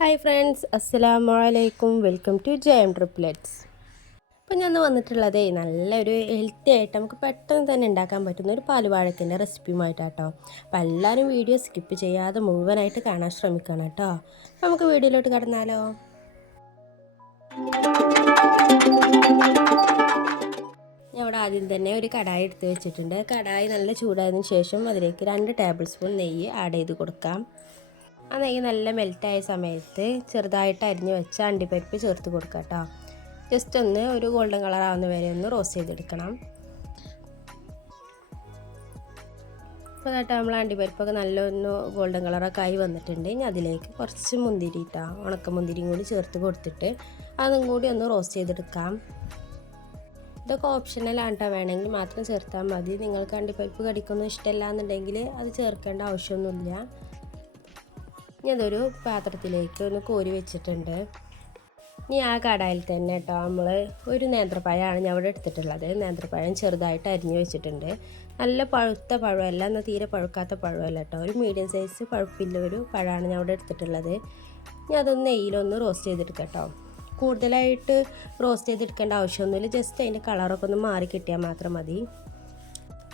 Hi friends, അസ്സലാമു അലൈക്കും. Welcome to ജയം ട്രിപ്ലെറ്റ്സ്. അപ്പോൾ ഞാൻ വന്നിട്ടുള്ളതേ നല്ലൊരു ഹെൽത്തി ആയിട്ട് നമുക്ക് പെട്ടെന്ന് തന്നെ ഉണ്ടാക്കാൻ പറ്റുന്ന ഒരു പാലുവാഴത്തിൻ്റെ റെസിപ്പിയുമായിട്ടാട്ടോ. അപ്പോൾ എല്ലാവരും വീഡിയോ സ്കിപ്പ് ചെയ്യാതെ മുഴുവനായിട്ട് കാണാൻ ശ്രമിക്കണം കേട്ടോ. അപ്പോൾ നമുക്ക് വീഡിയോയിലോട്ട് കടന്നാലോ. ഞാൻ ഇവിടെ ആദ്യം തന്നെ ഒരു കടായി എടുത്ത് വെച്ചിട്ടുണ്ട്. കടായി നല്ല ചൂടായതിനു ശേഷം അതിലേക്ക് 2 ടേബിൾ സ്പൂൺ നെയ്യ് ആഡ് ചെയ്ത് കൊടുക്കാം. ആ നെയ്യ് നല്ല മെൽറ്റായ സമയത്ത് ചെറുതായിട്ട് അരിഞ്ഞ് വെച്ച അണ്ടിപ്പരിപ്പ് ചേർത്ത് കൊടുക്കുക കേട്ടോ. ജസ്റ്റ് ഒന്ന് ഒരു ഗോൾഡൻ കളർ ആവുന്ന വരെ ഒന്ന് റോസ്റ്റ് ചെയ്തെടുക്കണം. അപ്പോൾ കേട്ടോ നമ്മൾ അണ്ടിപ്പരിപ്പൊക്കെ നല്ലൊന്ന് ഗോൾഡൻ കളറൊക്കെ ആയി വന്നിട്ടുണ്ട്. ഇനി അതിലേക്ക് കുറച്ച് മുന്തിരി ഉണക്കമുന്തിരിയും കൂടി ചേർത്ത് കൊടുത്തിട്ട് അതും കൂടി ഒന്ന് റോസ്റ്റ് ചെയ്തെടുക്കാം. ഇതൊക്കെ ഓപ്ഷണലാണ് കേട്ടോ, വേണമെങ്കിൽ മാത്രം ചേർത്താൽ മതി. നിങ്ങൾക്ക് അണ്ടിപ്പരിപ്പ് കടിക്കൊന്നും ഇഷ്ടമല്ല എന്നുണ്ടെങ്കിൽ അത് ചേർക്കേണ്ട ആവശ്യമൊന്നുമില്ല. ഇനി അതൊരു പാത്രത്തിലേക്ക് ഒന്ന് കോരി വെച്ചിട്ടുണ്ട്. ഇനി ആ കടായിൽ തന്നെ കേട്ടോ നമ്മൾ ഒരു നേന്ത്രപ്പഴമാണ് ഞാൻ ഇവിടെ എടുത്തിട്ടുള്ളത്. നേന്ത്രപ്പഴം ചെറുതായിട്ട് അരിഞ്ഞ് വെച്ചിട്ടുണ്ട്. നല്ല പഴുത്ത പഴമല്ല, എന്നാൽ തീരെ പഴുക്കാത്ത പഴമല്ല കേട്ടോ. ഒരു മീഡിയം സൈസ് പഴുപ്പില്ല ഒരു പഴമാണ് ഞാൻ ഇവിടെ എടുത്തിട്ടുള്ളത്. ഇനി അതൊന്ന് നെയ്യിലൊന്ന് റോസ്റ്റ് ചെയ്തെടുക്കാം കേട്ടോ. കൂടുതലായിട്ട് റോസ്റ്റ് ചെയ്തെടുക്കേണ്ട ആവശ്യമൊന്നുമില്ല, ജസ്റ്റ് അതിൻ്റെ കളറൊക്കെ ഒന്ന് മാറി കിട്ടിയാൽ മാത്രം മതി.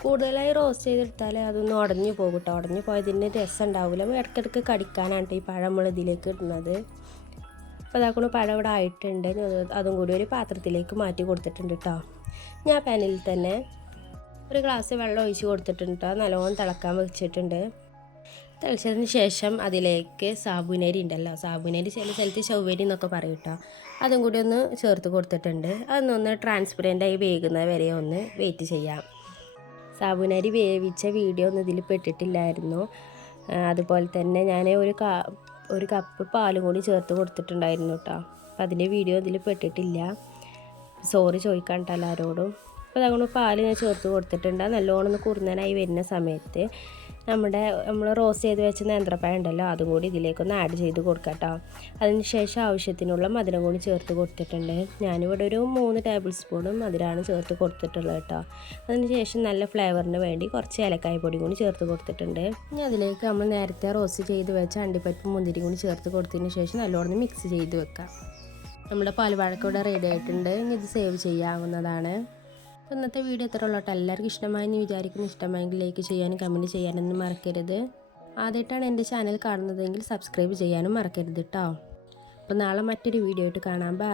കൂടുതലായി റോസ്റ്റ് ചെയ്തെടുത്താൽ അതൊന്ന് ഉടഞ്ഞു പോകും കേട്ടോ. ഉടഞ്ഞു പോയതിൻ്റെ രസം ഉണ്ടാവില്ല. ഇടയ്ക്കിടയ്ക്ക് കടിക്കാനാണ് ഈ പഴം നമ്മൾ ഇതിലേക്ക് ഇടുന്നത്. അപ്പോൾ അതാക്കുന്ന പഴം ഇവിടെ ആയിട്ടുണ്ട്. അതും കൂടി ഒരു പാത്രത്തിലേക്ക് മാറ്റി കൊടുത്തിട്ടുണ്ട് കേട്ടോ. ഞാൻ പാനിൽ തന്നെ ഒരു ഗ്ലാസ് വെള്ളം ഒഴിച്ച് കൊടുത്തിട്ടുണ്ട് കേട്ടോ. നല്ലോണം തിളക്കാൻ വെച്ചിട്ടുണ്ട്. തിളച്ചതിന് ശേഷം അതിലേക്ക് സാബുനരി ഉണ്ടല്ലോ, സാബുനരി ചില സ്ഥലത്ത് ചൊവ്വരി എന്നൊക്കെ പറയും കേട്ടോ. അതും കൂടി ഒന്ന് ചേർത്ത് കൊടുത്തിട്ടുണ്ട്. അതൊന്നൊന്ന് ട്രാൻസ്പെറൻ്റായി വേകുന്നത് വരെ ഒന്ന് വെയിറ്റ് ചെയ്യാം. സാബുനരി വേവിച്ച വീഡിയോ ഒന്നും ഇതിൽ പെട്ടിട്ടില്ലായിരുന്നു. അതുപോലെ തന്നെ ഞാൻ ഒരു കപ്പ് പാലും കൂടി ചേർത്ത് കൊടുത്തിട്ടുണ്ടായിരുന്നു കേട്ടോ. അപ്പം അതിൻ്റെ വീഡിയോ ഇതിൽ പെട്ടിട്ടില്ല. സോറി ചോദിക്കാൻ കേട്ടോ എല്ലാവരോടും. അപ്പോൾ അതുകൊണ്ട് പാൽ ഞാൻ ചേർത്ത് കൊടുത്തിട്ടുണ്ട്. നല്ലോണം ഒന്ന് കുറുന്നനായി വരുന്ന സമയത്ത് നമ്മൾ റോസ്റ്റ് ചെയ്ത് വെച്ച നേന്ത്രപ്പഴം ഉണ്ടല്ലോ, അതും കൂടി ഇതിലേക്കൊന്ന് ആഡ് ചെയ്ത് കൊടുക്കാം കേട്ടോ. അതിന് ശേഷം ആവശ്യത്തിനുള്ള മധുരം കൂടി ചേർത്ത് കൊടുത്തിട്ടുണ്ട്. ഞാനിവിടെ ഒരു 3 ടേബിൾ സ്പൂണും മധുരമാണ് ചേർത്ത് കൊടുത്തിട്ടുള്ളത് കേട്ടോ. അതിന് ശേഷം നല്ല ഫ്ലേവറിന് വേണ്ടി കുറച്ച് ഏലക്കായ പൊടി കൂടി ചേർത്ത് കൊടുത്തിട്ടുണ്ട്. ഇനി അതിലേക്ക് നമ്മൾ നേരത്തെ റോസ്റ്റ് ചെയ്ത് വെച്ച അണ്ടിപ്പരിപ്പ് മുന്തിരി കൂടി ചേർത്ത് കൊടുത്തതിന് ശേഷം നല്ലോണം മിക്സ് ചെയ്ത് വെക്കാം. നമ്മുടെ പാലുവാഴക്ക ഇവിടെ റെഡി ആയിട്ടുണ്ട്. ഇനി ഇത് സേവ് ചെയ്യാവുന്നതാണ്. ഇന്നത്തെ വീഡിയോ എത്ര ഉള്ളോട്ടോ. എല്ലാവർക്കും ഇഷ്ടമായെന്ന് വിചാരിക്കുന്നു. ഇഷ്ടമായെങ്കിൽ ലൈക്ക് ചെയ്യാനും കമൻറ്റ് ചെയ്യാനൊന്നും മറക്കരുത്. ആദ്യമായിട്ടാണ് എൻ്റെ ചാനൽ കാണുന്നതെങ്കിൽ സബ്സ്ക്രൈബ് ചെയ്യാനും മറക്കരുത് കേട്ടോ. അപ്പോൾ നാളെ മറ്റൊരു വീഡിയോ ആയിട്ട് കാണാം. ബൈ.